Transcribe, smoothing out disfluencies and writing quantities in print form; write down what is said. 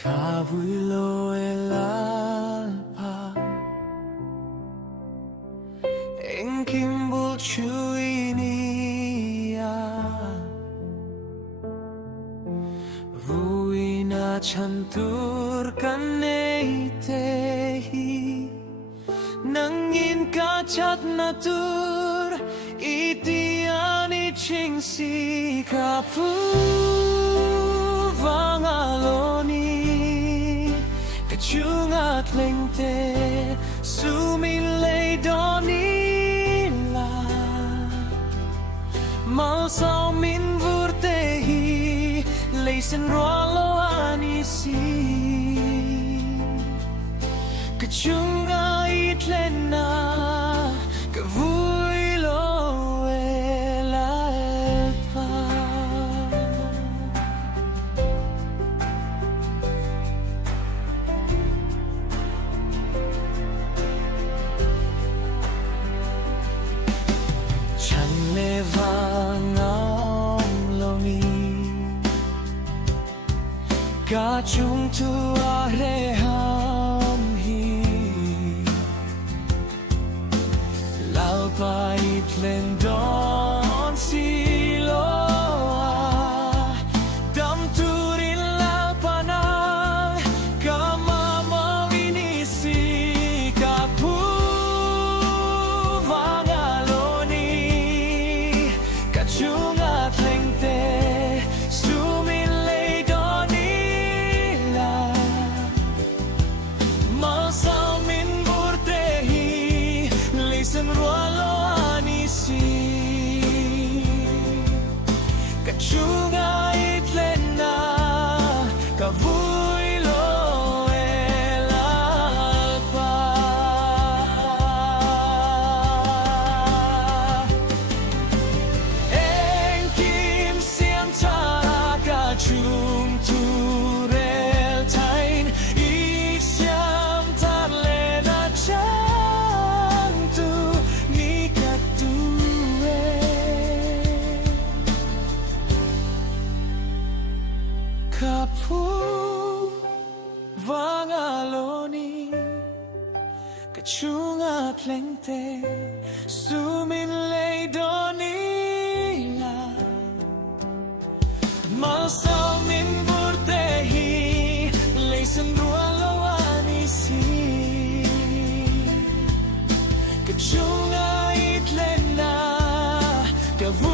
Kawilo elalpa Engkimbul chuinia Ruina chantur kaneitehi Nangin kacat natur Itiani chingsi kapu Vangaloni Kachungat lengte Sumilay donila Mal sao min vurtehi Leisen rolo anisi Kachunga itlena Kavuilo elalpa Chanle vangam loni Kachung tu areham hi Lalpa itlen don siloa Dam turin lalpa nang Kamamavinisi Kapu vangaloni Kachungat lengte Sumilay donila Masal min burtehi Leisen rualo anisi Kachunga itlena Kavuilo elalpa Engkim siam tara kachung turel tain Isyam tarlena chantu nikatue Kapu vangaloni Kachungat lengte Sumilay donila Malsao min vurtehi Leisen rualo anisi Kachunga itlena Kavu